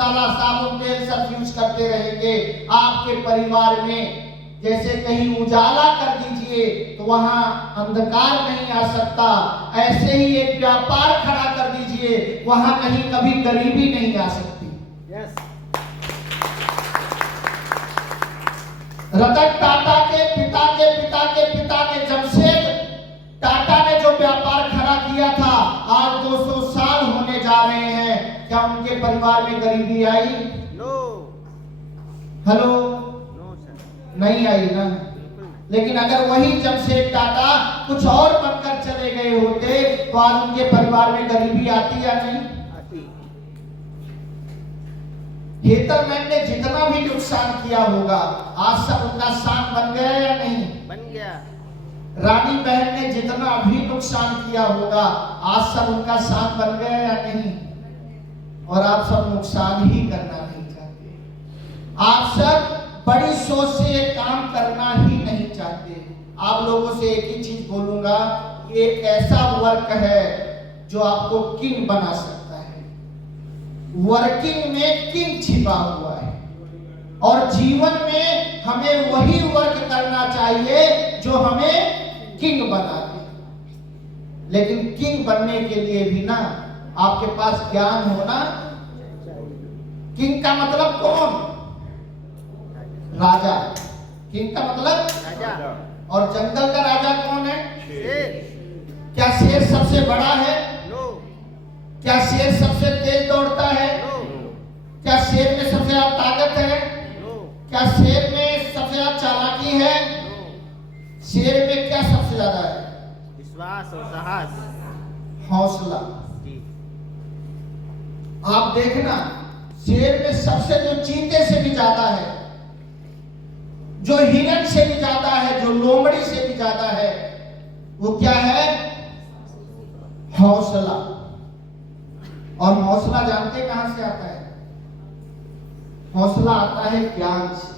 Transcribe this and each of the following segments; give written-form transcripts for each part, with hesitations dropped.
मसाला, साबुन, तेल सब यूज करते रहेंगे, आपके परिवार में जैसे कहीं उजाला कर दीजिए तो वहां अंधकार नहीं आ सकता, ऐसे ही एक व्यापार खड़ा कर दीजिए, वहां कहीं कभी गरीबी नहीं आ सकती। रतन टाटा के पिता के पिता के पिता ने, जमशेद टाटा ने जो व्यापार खड़ा किया था, आज 200 साल होने जा रहे हैं, क्या उनके परिवार में गरीबी आई? नो। हेलो, नहीं आई ना। लेकिन अगर वही जमशेद टाटा कुछ और बनकर चले गए होते तो आज उनके परिवार में गरीबी आती या नहीं आती? हेतरमैन ने जितना भी नुकसान किया होगा, आज सब उनका शान बन गया या नहीं बन गया? रानी बहन ने जितना भी नुकसान किया होगा, आज सब उनका शान बन गया या नहीं? और आप सब नुकसान ही करना नहीं चाहते, आप सब बड़ी सोच से काम करना ही नहीं चाहते। आप लोगों से एक ही चीज बोलूंगा, ये ऐसा वर्क है जो आपको किंग बना सकता है। वर्किंग में किंग छिपा हुआ है, और जीवन में हमें वही वर्क करना चाहिए जो हमें किंग बना दे। लेकिन किंग बनने के लिए भी ना आपके पास ज्ञान होना। किंग का मतलब कौन? राजा। किंग का मतलब राजा। और जंगल का राजा कौन है? शेर। क्या शेर सबसे बड़ा है? नो। क्या शेर सबसे तेज दौड़ता है? नो। क्या शेर में सबसे ज्यादा ताकत है? नो। क्या शेर में सबसे ज्यादा चालाकी है? नो। शेर में क्या सबसे ज्यादा है? विश्वास और साहस, हौसला। आप देखना, शेर में सबसे जो चीते से भी ज्यादा है, जो हिरण से भी ज्यादा है, जो लोमड़ी से भी ज्यादा है, वो क्या है? हौसला। और हौसला जानते कहां से आता है? हौसला आता है ज्ञान से।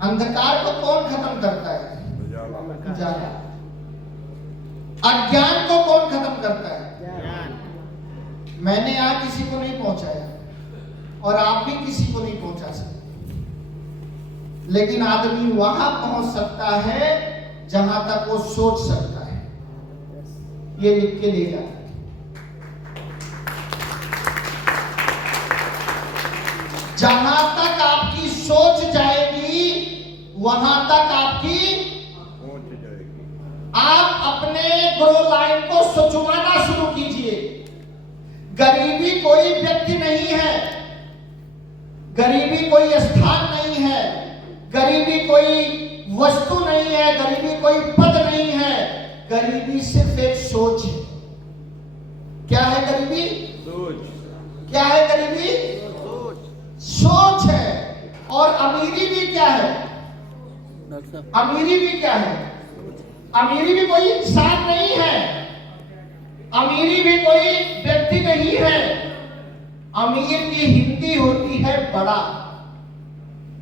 अंधकार को कौन खत्म करता है? उजाला। अज्ञान को कौन खत्म करता है? ज्ञान। मैंने यहां किसी को नहीं पहुंचाया और आप भी किसी को नहीं पहुंचा सकते, लेकिन आदमी वहां पहुंच सकता है जहां तक वो सोच सकता है। ये लिख के ले जाता है। जहां तक आपकी सोच जाएगी वहां तक आपकी पहुंच जाएगी। आप अपने ग्रो लाइन को सोचवाना शुरू कीजिए। गरीबी कोई व्यक्ति नहीं है, गरीबी कोई स्थान नहीं है, गरीबी कोई वस्तु नहीं है, गरीबी कोई पद नहीं है, गरीबी सिर्फ एक सोच है। क्या है गरीबी? सोच। क्या है गरीबी? सोच। सोच है। और अमीरी भी क्या है? अमीरी भी क्या है? अमीरी भी कोई इंसान नहीं है, अमीरी भी कोई व्यक्ति नहीं है। अमीर की हिंदी होती है बड़ा,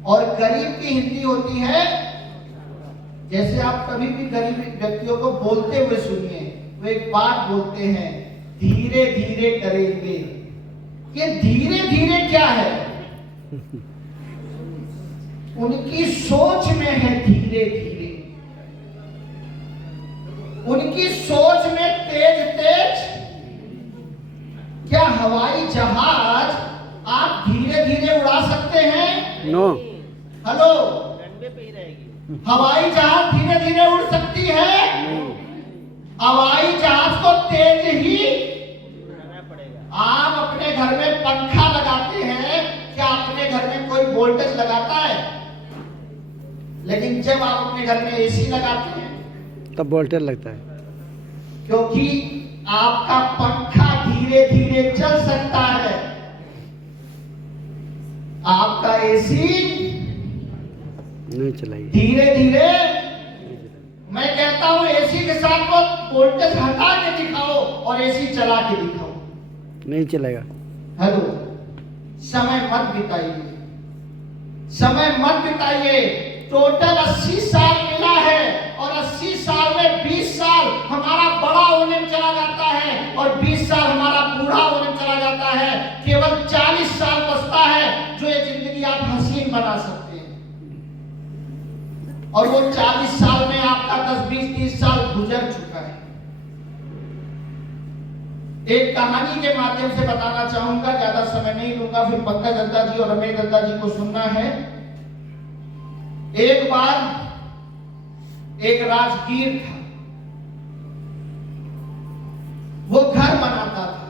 और गरीब की हिंदी होती है, जैसे आप कभी भी गरीब व्यक्तियों को बोलते हुए सुनिए, वो एक बात बोलते हैं, धीरे धीरे करेंगे। ये धीरे धीरे क्या है? उनकी सोच में है धीरे धीरे, उनकी सोच में तेज तेज। क्या हवाई जहाज आप धीरे धीरे उड़ा सकते हैं? नो। हेलो, डंडे पे ही रहेगी। हवाई जहाज धीरे धीरे उड़ सकती है? हवाई जहाज को तेज ही उड़ाना पड़ेगा। आप अपने घर में पंखा लगाते हैं, क्या अपने घर में कोई वोल्टेज लगाता है? लेकिन जब आप अपने घर में एसी लगाते हैं तब वोल्टेज लगता है, क्योंकि आपका पंखा धीरे धीरे चल सकता है, आपका एसी नहीं चलाएगी धीरे धीरे। मैं कहता हूं एसी के साथ वो वोल्टेज हटा के दिखाओ और एसी चला के दिखाओ, नहीं चलेगा। हेलो, समय मत बिताइए, समय मत बिताइए। टोटल 80 साल मिला है और 80 साल में 20 साल हमारा बड़ा होने में चला जाता है और 20 साल हमारा बूढ़ा होने में चला जाता है और वो 40 साल में आपका 10, 20, 30 साल गुजर चुका है। एक कहानी के माध्यम से बताना चाहूंगा, ज्यादा समय नहीं लूंगा, फिर पंकज दत्ता जी और रमेश दत्ता जी को सुनना है। एक बार एक राजगीर था, वो घर बनाता था।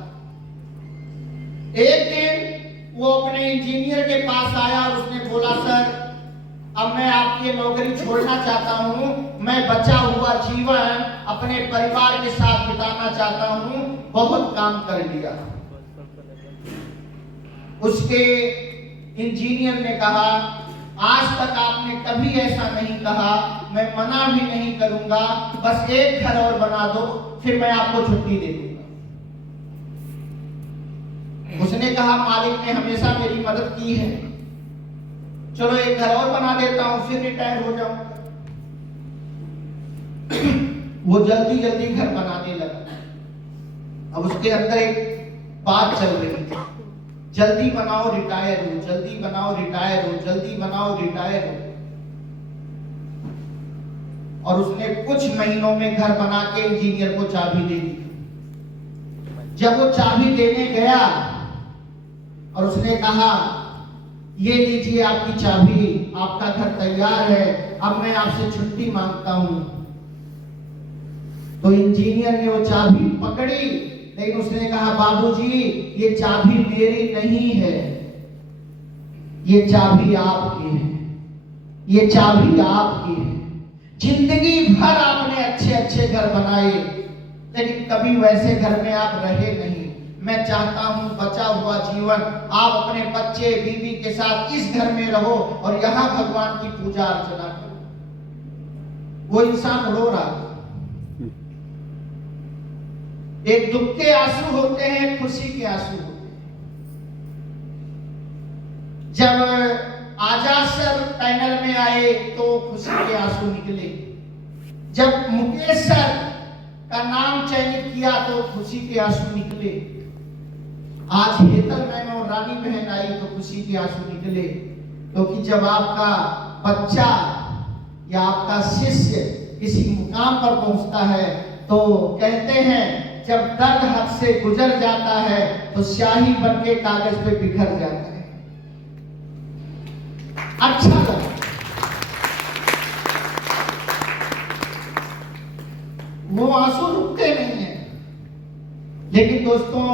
एक दिन वो अपने इंजीनियर के पास आया और उसने बोला, सर अब मैं आपकी नौकरी छोड़ना चाहता हूं, मैं बचा हुआ जीवन अपने परिवार के साथ बिताना चाहता हूं, बहुत काम कर लिया। उसके इंजीनियर ने कहा, आज तक आपने कभी ऐसा नहीं कहा, मैं मना भी नहीं करूंगा, बस एक घर और बना दो, फिर मैं आपको छुट्टी दे दूंगा। उसने कहा, मालिक ने हमेशा मेरी मदद की है, चलो एक घर और बना देता हूं, फिर रिटायर हो जाऊंगा। वो जल्दी जल्दी घर बनाने लगा। अब उसके अंदर एक बात चल रही थी, जल्दी बनाओ रिटायर हो, जल्दी बनाओ रिटायर हो, जल्दी बनाओ रिटायर हो। और उसने कुछ महीनों में घर बना के इंजीनियर को चाबी दे दी। जब वो चाबी देने गया और उसने कहा, ये लीजिए आपकी चाबी, आपका घर तैयार है, अब मैं आपसे छुट्टी मांगता हूं। तो इंजीनियर ने वो चाबी पकड़ी, लेकिन उसने कहा, बाबूजी ये चाबी मेरी नहीं है, ये चाबी आपकी है, ये चाबी आपकी है। जिंदगी भर आपने अच्छे अच्छे घर बनाए, लेकिन कभी वैसे घर में आप रहे नहीं। मैं चाहता हूं बचा हुआ जीवन आप अपने बच्चे बीवी के साथ इस घर में रहो और यहां भगवान की पूजा अर्चना करो। वो इंसान रो रहा था। एक दुख के आंसू होते हैं, खुशी के आंसू होते हैं। जब आजाद सर पैनल में आए तो खुशी के आंसू निकले। जब मुकेश सर का नाम चयनित किया तो खुशी के आंसू निकले। आज हेतल मैम और रानी बहन आई तो खुशी के आंसू निकले। क्योंकि जब आपका बच्चा या आपका शिष्य किसी मुकाम पर पहुंचता है तो कहते हैं, जब दर्द हद से गुजर जाता है तो स्याही बन के कागज पे बिखर जाता है। अच्छा लगा। वो आंसू रुकते नहीं है। लेकिन दोस्तों,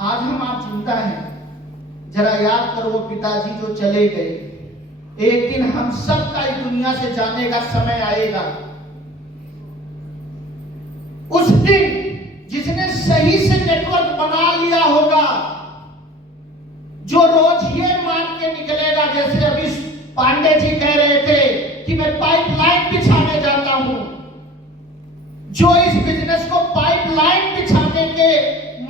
आज हम आप जिंदा हैं। जरा याद करो वो पिताजी जो चले गए। एक दिन हम सबका इस दुनिया से जाने का समय आएगा। उस दिन जिसने सही से नेटवर्क बना लिया होगा, जो रोज ये मान के निकलेगा, जैसे अभी पांडे जी कह रहे थे कि मैं पाइपलाइन बिछाने जाता हूं, जो इस बिजनेस को पाइपलाइन बिछाने के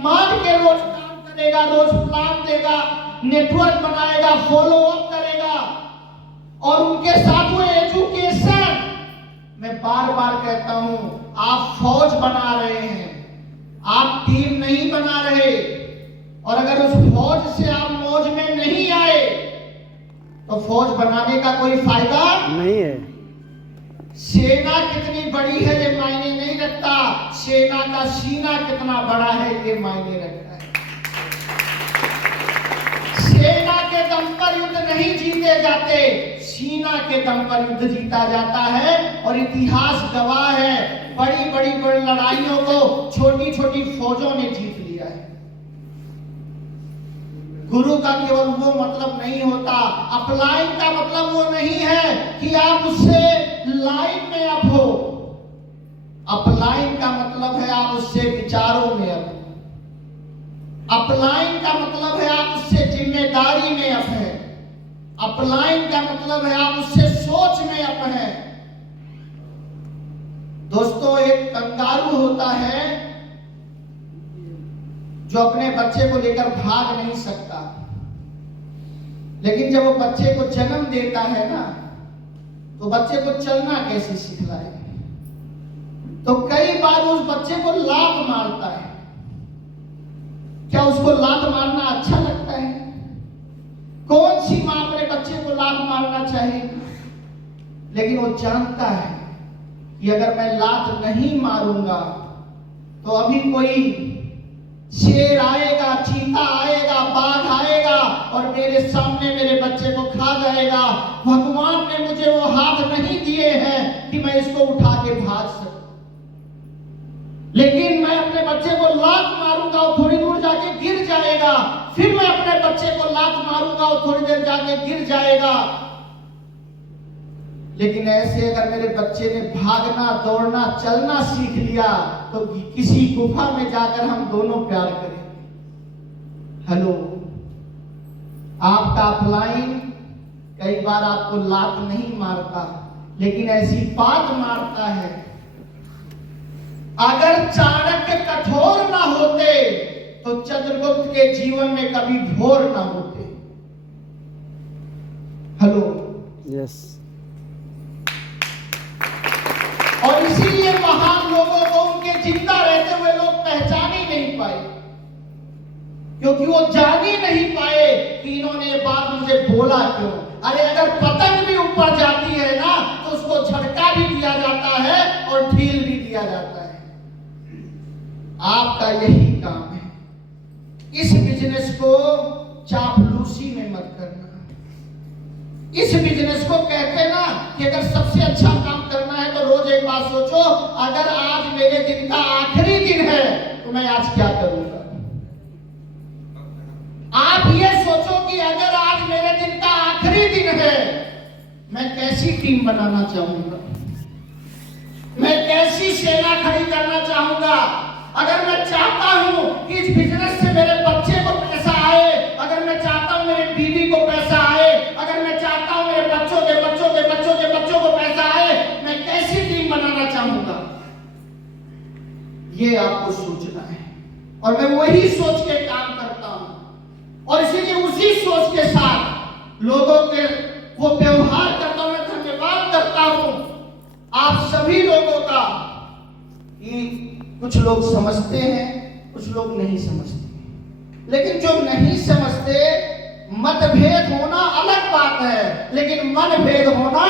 मान के रोज काम करेगा, रोज प्लान देगा, नेटवर्क बनाएगा, फॉलो अप करेगा और उनके साथ वो एजुकेशन, मैं बार बार कहता हूं, आप फौज बना रहे हैं, आप टीम नहीं बना रहे। और अगर उस फौज से आप मौज में नहीं आए तो फौज बनाने का कोई फायदा नहीं है। सेना कितनी बड़ी है ये मायने नहीं रखता, सेना का सीना कितना बड़ा है ये मायने रखता है। सेना के दम पर युद्ध नहीं जीते जाते, सीना के दम पर युद्ध जीता जाता है। और इतिहास गवाह है, बड़ी बड़ी लड़ाइयों को छोटी छोटी फौजों ने जीत लिया है। गुरु का केवल वो मतलब नहीं होता, अपलाइन का मतलब वो नहीं है कि आप उससे लाइन में अप हो। अपलाइन का मतलब है आप उससे विचारों में अप हो। अपलाइन का मतलब है आप उससे जिम्मेदारी में अप है। अपलाइन का मतलब है आप उससे सोच में अप है। दोस्तों, एक कंगारू होता है जो अपने बच्चे को लेकर भाग नहीं सकता, लेकिन जब वो बच्चे को जन्म देता है ना, तो बच्चे को चलना कैसे सिखलाए। तो कई बार उस बच्चे को लात मारता है। क्या उसको लात मारना अच्छा लगता है? कौन सी मां अपने बच्चे को लात मारना चाहेगी? लेकिन वो जानता है कि अगर मैं लात नहीं मारूंगा तो अभी कोई शेर आएगा, चीता आएगा, बाघ आएगा और मेरे सामने मेरे बच्चे को खा जाएगा। भगवान ने मुझे वो हाथ नहीं दिए हैं कि मैं इसको उठा के भाग सकूं, लेकिन मैं अपने बच्चे को लात मारूंगा और थोड़ी दूर जाके गिर जाएगा, फिर मैं अपने बच्चे को लात मारूंगा और थोड़ी देर जाके गिर जाएगा। लेकिन ऐसे अगर मेरे बच्चे ने भागना, दौड़ना, चलना सीख लिया तो किसी गुफा में जाकर हम दोनों प्यार करेंगे। हेलो, आपका अपलाइन कई बार आपको लात नहीं मारता, लेकिन ऐसी बात मारता है, अगर चाणक्य कठोर ना होते तो चंद्रगुप्त के जीवन में कभी घोर ना होते। Hello, yes. और इसीलिए महान लोगों को उनके जिंदा रहते हुए लोग पहचान ही नहीं पाए, क्योंकि वो जान ही नहीं पाए कि इन्होंने ये बात मुझे बोला क्यों। अरे अगर पतंग भी ऊपर जाती है ना तो उसको झटका भी दिया जाता है और ढील भी दिया जाता है। आपका यही काम है, इस बिजनेस को चापलूसी में मत करना। इस बिजनेस को कहते हैं ना कि अगर सबसे अच्छा काम करना है तो रोज एक बात सोचो, अगर आज मेरे दिन का आखिरी दिन है तो मैं आज क्या करूंगा। आप ये सोचो कि अगर आज मेरे दिन का आखिरी दिन है, मैं कैसी टीम बनाना चाहूंगा, मैं कैसी सेना खड़ी करना चाहूंगा। अगर मैं चाहता हूं कि इस बिजनेस से मेरे बच्चे को पैसा आए, अगर मैं चाहता हूं मेरे बीवी को पैसा आए, अगर मैं चाहता हूं मेरे बच्चों के बच्चों के बच्चों के बच्चों को पैसा आए, मैं कैसी टीम बनाना चाहूंगा, ये आपको सोचना है। और मैं वही सोच के काम करता हूं और इसीलिए उसी सोच के साथ लोगों के वो व्यवहार करता हूं। मैं धन्यवाद करता हूं आप सभी लोगों का कि कुछ लोग समझते हैं, कुछ लोग नहीं समझते, लेकिन जो नहीं समझते, मतभेद होना अलग बात है, लेकिन मनभेद होना।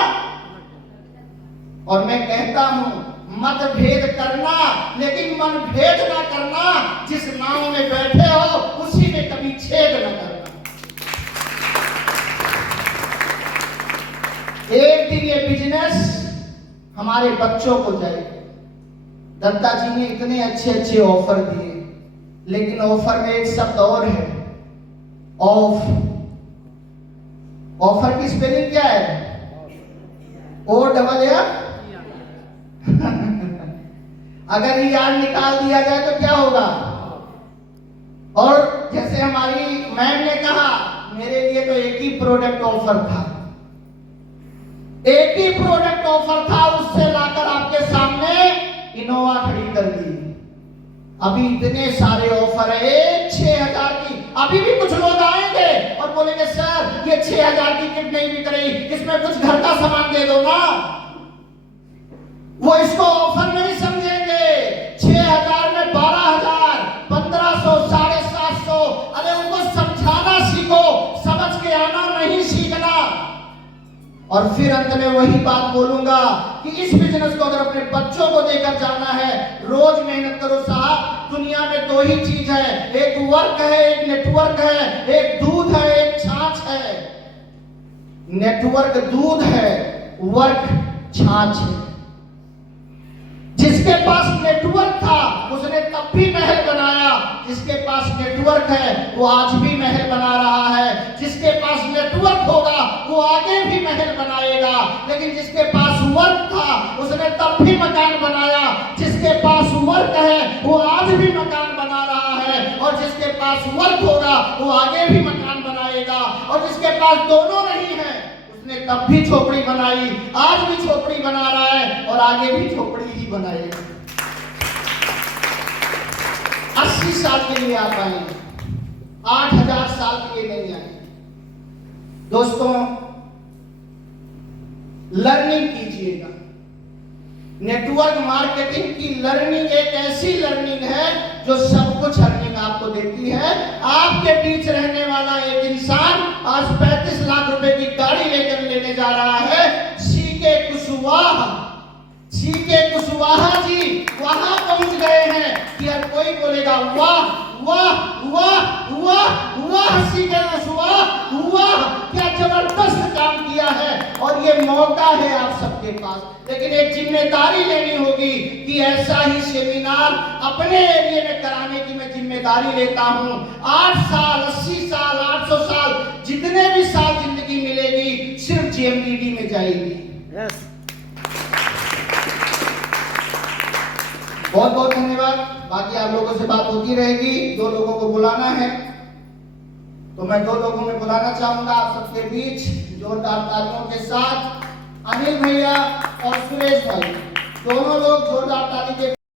और मैं कहता हूं मतभेद करना, लेकिन मनभेद ना करना। जिस नाव में बैठे हो उसी में कभी छेद न करना। एक दिन ये बिजनेस हमारे बच्चों को जाएगा। दत्ता जी ने इतने अच्छे अच्छे ऑफर दिए, लेकिन ऑफर में एक शब्द और है, ऑफ। ऑफर की स्पेलिंग क्या है? O double F. अगर ये यार निकाल दिया जाए तो क्या होगा? और जैसे हमारी मैम ने कहा, मेरे लिए तो एक ही प्रोडक्ट ऑफर था, एक ही प्रोडक्ट ऑफर था, उससे लाकर आपके सामने इनोवा खड़ी कर दी। अभी इतने सारे ऑफर है 6,000 की। अभी भी कुछ लोग आएंगे और बोलेंगे सर ये 6,000 की किट नहीं बिक रही, इसमें कुछ घर का सामान दे दो ना। वो इसको ऑफर नहीं समझेंगे। 6,000 में 12,000, 1,500, 750। अरे उनको समझाना सीखो, समझ के आना नहीं सीखना। और फिर अंत में वही बात बोलूंगा कि इस बिजनेस को अगर अपने बच्चों को देकर जाना है, रोज मेहनत करो साहब। दुनिया में दो ही चीज है, एक वर्क है, एक नेटवर्क है, एक दूध है, एक छाछ है। नेटवर्क दूध है, वर्क छाछ है। जिसके पास नेटवर्क था उसने तब भी महल बनाया, जिसके पास नेटवर्क है वो आज भी महल बना रहा है। जिसके पास नेटवर्क होगा वो आगे भी महल बनाएगा, लेकिन जिसके पास वर्क था उसने तब भी मकान बनाया। जिसके पास वर्क है वो आज भी मकान बना रहा है, और जिसके पास वर्क होगा वो आगे भी मकान बनाएगा। और जिसके पास दोनों नहीं है उसने तब भी झोपड़ी बनाई, आज भी झोपड़ी बना रहा है और आगे भी झोपड़ी ही बनाएगा। 80 साल के लिए आप आएंगे, 8,000 साल के लिए नहीं आएंगे। दोस्तों, लर्निंग कीजिएगा। नेटवर्क मार्केटिंग की लर्निंग एक ऐसी लर्निंग है जो सब कुछ अर्निंग आपको देती है। आपके बीच रहने वाला एक इंसान आज 35 लाख रुपए की गाड़ी लेकर लेने जा रहा है। सीखे कुछ वहां पहुंच गए हैं कि हर कोई बोलेगा वाह वाह वाह वाह वाह, हंसी का वाह वाह, क्या जबरदस्त काम किया है। और ये मौका है आप सबके पास, लेकिन एक जिम्मेदारी लेनी होगी कि ऐसा ही सेमिनार अपने एरिया में कराने की मैं जिम्मेदारी लेता हूं। 8 साल 80 साल 800 साल जितने भी साल जिंदगी मिलेगी सिर्फ जीएमडीडी में जाएगी। यस। बहुत बहुत धन्यवाद। बाकी आप लोगों से बात होती रहेगी। 2 लोगों को बुलाना है तो मैं 2 लोगों में बुलाना चाहूंगा आप सबके बीच जोरदार तालियों के साथ। अनिल भैया और सुरेश भाई दोनों लोग जोरदार ताली के